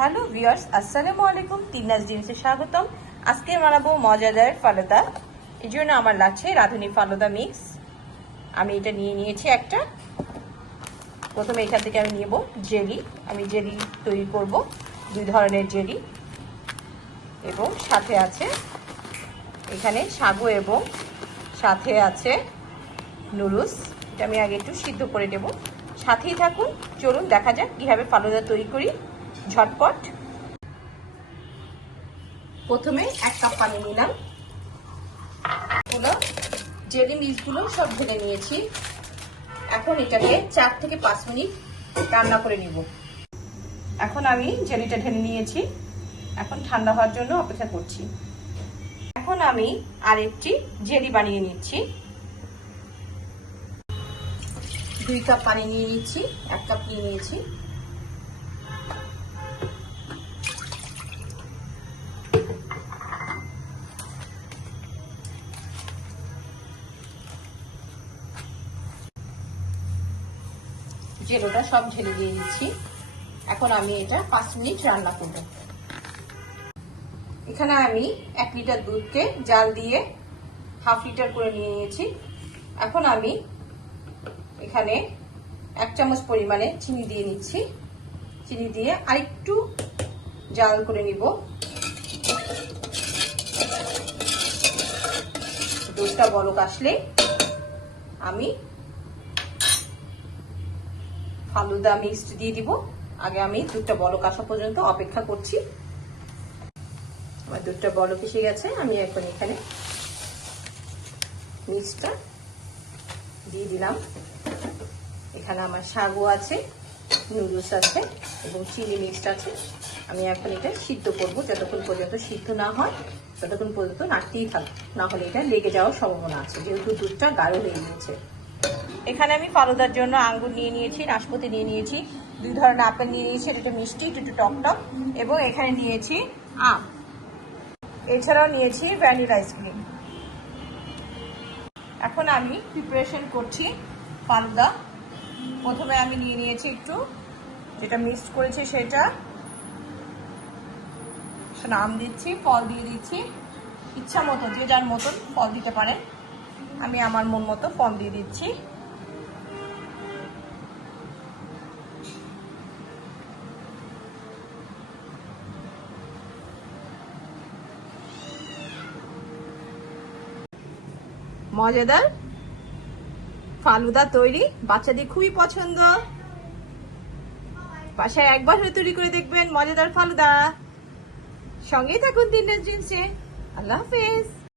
Hello viewers, আসসালামু আলাইকুম। তিন্নাস জিনিসে স্বাগতম। আজকে বানাবো মজাদার ফালুদা। এই জন্য আমার লাগছে রাঁধুনি ফালুদা মিক্স। আমি এটা নিয়ে নিয়েছি একটা। প্রথমে এখান থেকে আমি নেব জেলি। আমি জেলি তৈরি করব, 2 ধরনের জেলি। এবং সাথে আছে এখানে সাগু এবং সাথে আছে নুডলস। এটা আমি আগে একটু সিদ্ধ করে নেব। সাথেই থাকুন, চলুন দেখা যাক কীভাবে ফালুদা তৈরি করি ঝটপট। প্রথমে 1 কাপ পানি নিলাম। জেলি মিক্সগুলো সব ঢেলে নিয়েছি। এখন এটাকে 4 থেকে 5 মিনিট রান্না করে নিব। এখন আমি জেলিটা ঢেলে নিয়েছি। এখন ঠান্ডা হওয়ার জন্য অপেক্ষা করছি। এখন আমি আরেকটি জেলি বানিয়ে নিচ্ছি। 2 কাপ পানি নিয়ে নিচ্ছি, 1 কাপ নিয়ে নিয়েছি। জেলোটা সব ঢেলে দিয়ে দিচ্ছি। এখন আমি এটা 5 মিনিট রান্না করব। এখানে আমি 1 লিটার দুধকে জাল দিয়ে 1/2 লিটার করে নিয়ে নিয়েছি। এখন আমি এখানে 1 চামচ পরিমাণে চিনি দিয়ে নিচ্ছি। চিনি দিয়ে আরেকটু জাল করে নিব। দুধটা বলক আসলে আমি ফালুদা মিক্স দিয়ে দিব। আগে আমি দুধটা বলক আসা পর্যন্ত অপেক্ষা করছি। আমার দুধটা বলক এসে গেছে। আমি এখন এখানে মিক্সটা দিয়ে দিলাম। এখানে আমার সাগু আছে, নুডলস আছে এবং চিলি মিক্সড আছে। আমি এখন এটা সিদ্ধ করব। যতক্ষণ পর্যন্ত সিদ্ধ না হয় ততক্ষণ পর্যন্ত নাড়তেই থাকবো, না হলে এটা লেগে যাওয়ার সম্ভাবনা আছে, যেহেতু দুধটা গাঢ় হয়ে গিয়েছে। এখানে আমি ফালুদার জন্য আঙ্গুর নিয়ে নিয়েছি, নাশপাতি নিয়ে নিয়েছি, 2 ধরনের আপেল নিয়ে নিয়েছি, এটা মিষ্টি একটু টক টক, এবং এখানে নিয়েছি আম। এছাড়াও নিয়েছি ভ্যানিলা আইসক্রিম। এখন আমি প্রিপারেশন করছি ফালুদা। প্রথমে আমি নিয়ে নিয়েছি একটু যেটা মিক্সড করেছি সেটা আম দিচ্ছি, ফল দিয়ে দিচ্ছি। ইচ্ছা মতো যে যার মতন ফল দিতে পারে। আমি আমার মন মতো ফল দিয়ে দিচ্ছি। মজাদার ফালুদা তৈরি, বাচ্চাদের খুবই পছন্দ। বাসায় একবার হলে তৈরি করে দেখবেন মজাদার ফালুদা। সঙ্গেই থাকুন তিন্নাস জিনিসে। আল্লাহ হাফেজ।